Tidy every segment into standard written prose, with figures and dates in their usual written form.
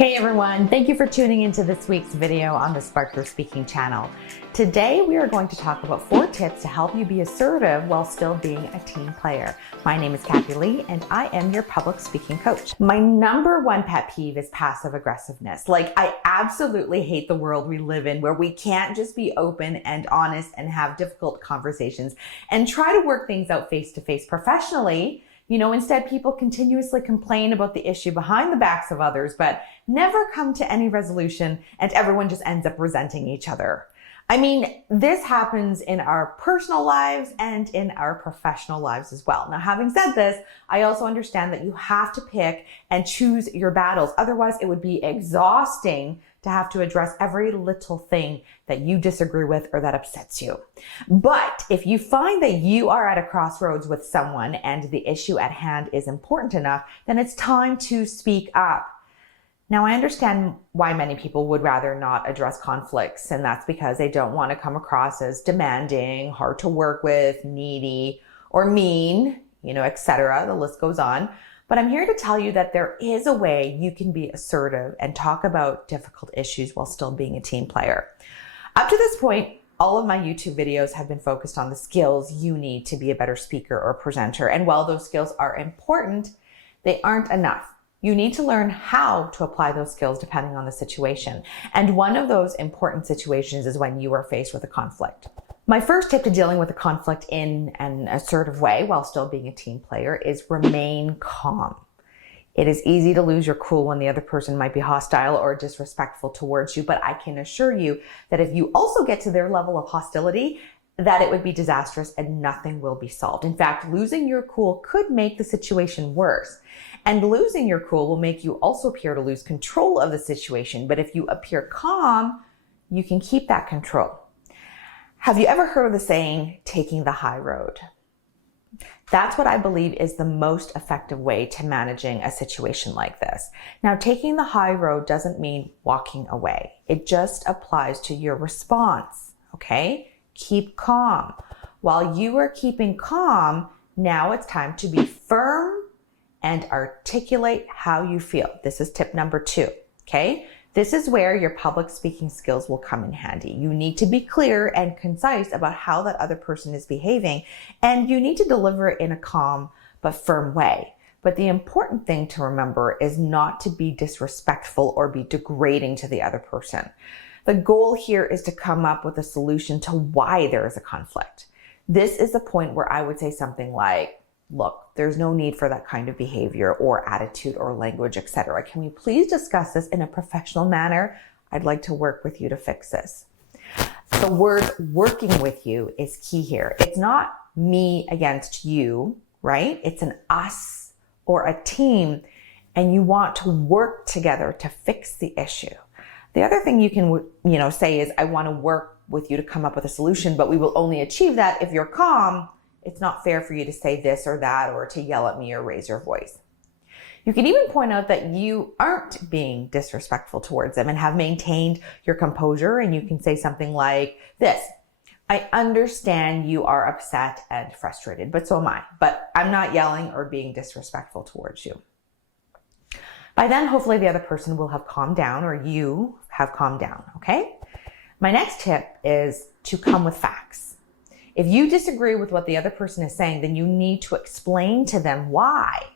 Hey everyone, thank you for tuning into this week's video on the Spark Your Speaking channel. Today we are going to talk about 4 tips to help you be assertive while still being a team player. My name is Kathy Lee and I am your public speaking coach. My number one pet peeve is passive aggressiveness. I absolutely hate the world we live in where we can't just be open and honest and have difficult conversations and try to work things out face to face professionally. Instead people continuously complain about the issue behind the backs of others, but never come to any resolution and everyone just ends up resenting each other. This happens in our personal lives and in our professional lives as well. Now, having said this, I also understand that you have to pick and choose your battles. Otherwise, it would be exhausting to have to address every little thing that you disagree with or that upsets you. But if you find that you are at a crossroads with someone and the issue at hand is important enough, then it's time to speak up. Now, I understand why many people would rather not address conflicts, and that's because they don't want to come across as demanding, hard to work with, needy, or mean, etc. The list goes on. But I'm here to tell you that there is a way you can be assertive and talk about difficult issues while still being a team player. Up to this point, all of my YouTube videos have been focused on the skills you need to be a better speaker or presenter. And while those skills are important, they aren't enough. You need to learn how to apply those skills depending on the situation. And one of those important situations is when you are faced with a conflict. My first tip to dealing with a conflict in an assertive way while still being a team player is remain calm. It is easy to lose your cool when the other person might be hostile or disrespectful towards you, but I can assure you that if you also get to their level of hostility, that it would be disastrous and nothing will be solved. In fact, losing your cool could make the situation worse. And losing your cool will make you also appear to lose control of the situation. But if you appear calm, you can keep that control. Have you ever heard of the saying, taking the high road? That's what I believe is the most effective way to managing a situation like this. Now, taking the high road doesn't mean walking away. It just applies to your response, okay? Keep calm. While you are keeping calm, now it's time to be firm and articulate how you feel. This is tip number 2, okay? This is where your public speaking skills will come in handy. You need to be clear and concise about how that other person is behaving, and you need to deliver it in a calm but firm way. But the important thing to remember is not to be disrespectful or be degrading to the other person. The goal here is to come up with a solution to why there is a conflict. This is the point where I would say something like, look, there's no need for that kind of behavior or attitude or language, etc. Can we please discuss this in a professional manner? I'd like to work with you to fix this. The word working with you is key here. It's not me against you, right? It's an us or a team, and you want to work together to fix the issue. The other thing you can, say is, I want to work with you to come up with a solution, but we will only achieve that if you're calm. It's not fair for you to say this or that or to yell at me or raise your voice. You can even point out that you aren't being disrespectful towards them and have maintained your composure, and you can say something like this: I understand you are upset and frustrated, but so am I. But I'm not yelling or being disrespectful towards you. By then, hopefully the other person will have calmed down, or you have calmed down, okay? My next tip is to come with facts. If you disagree with what the other person is saying, then you need to explain to them why.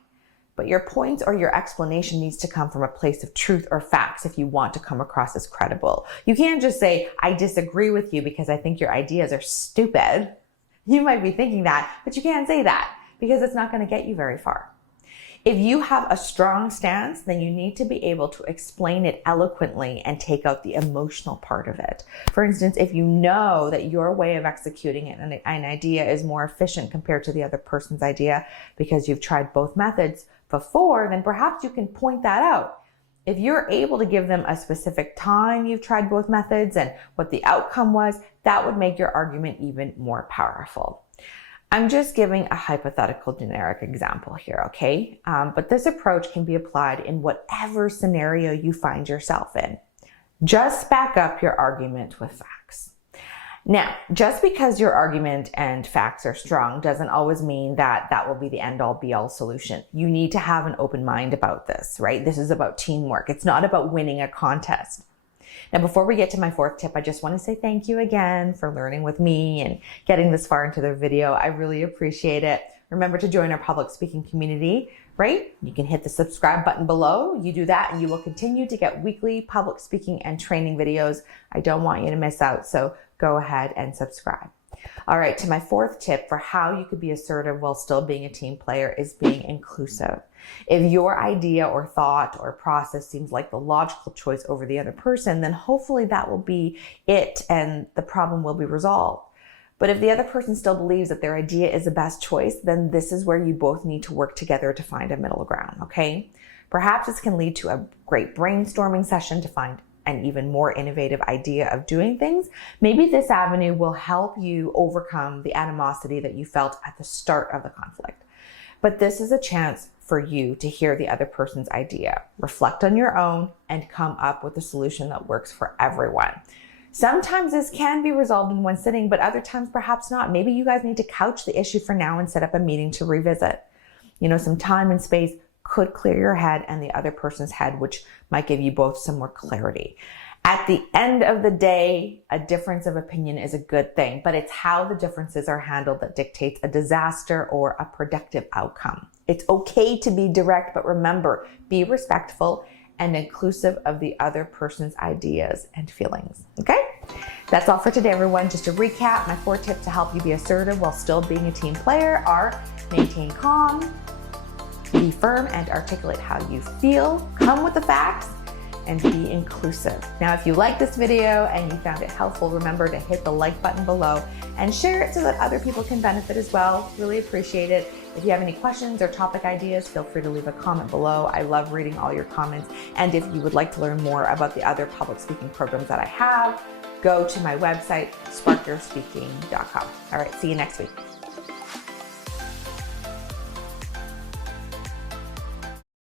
But your points or your explanation needs to come from a place of truth or facts if you want to come across as credible. You can't just say, I disagree with you because I think your ideas are stupid. You might be thinking that, but you can't say that because it's not going to get you very far. If you have a strong stance, then you need to be able to explain it eloquently and take out the emotional part of it. For instance, if you know that your way of executing it and an idea is more efficient compared to the other person's idea because you've tried both methods before, then perhaps you can point that out. If you're able to give them a specific time you've tried both methods and what the outcome was, that would make your argument even more powerful. I'm just giving a hypothetical generic example here, okay? But this approach can be applied in whatever scenario you find yourself in. Just back up your argument with facts. Now, just because your argument and facts are strong doesn't always mean that that will be the end all be all solution. You need to have an open mind about this, right? This is about teamwork. It's not about winning a contest. Now, before we get to my fourth tip, I just want to say thank you again for learning with me and getting this far into the video. I really appreciate it. Remember to join our public speaking community, right? You can hit the subscribe button below. You do that and you will continue to get weekly public speaking and training videos. I don't want you to miss out, so go ahead and subscribe. All right, to my fourth tip for how you could be assertive while still being a team player is being inclusive. If your idea or thought or process seems like the logical choice over the other person, then hopefully that will be it and the problem will be resolved. But if the other person still believes that their idea is the best choice, then this is where you both need to work together to find a middle ground, okay? Perhaps this can lead to a great brainstorming session to find an even more innovative idea of doing things. Maybe this avenue will help you overcome the animosity that you felt at the start of the conflict. But this is a chance for you to hear the other person's idea, reflect on your own, and come up with a solution that works for everyone. Sometimes this can be resolved in one sitting, but other times perhaps not. Maybe you guys need to couch the issue for now and set up a meeting to revisit. Some time and space could clear your head and the other person's head, which might give you both some more clarity. At the end of the day, a difference of opinion is a good thing, but it's how the differences are handled that dictates a disaster or a productive outcome. It's okay to be direct, but remember, be respectful and inclusive of the other person's ideas and feelings, okay? That's all for today, everyone. Just to recap, my 4 tips to help you be assertive while still being a team player are: maintain calm, be firm and articulate how you feel, come with the facts, and be inclusive. Now, if you like this video and you found it helpful, remember to hit the like button below and share it so that other people can benefit as well. Really appreciate it. If you have any questions or topic ideas, feel free to leave a comment below. I love reading all your comments. And if you would like to learn more about the other public speaking programs that I have, go to my website, sparkyourspeaking.com. All right, see you next week.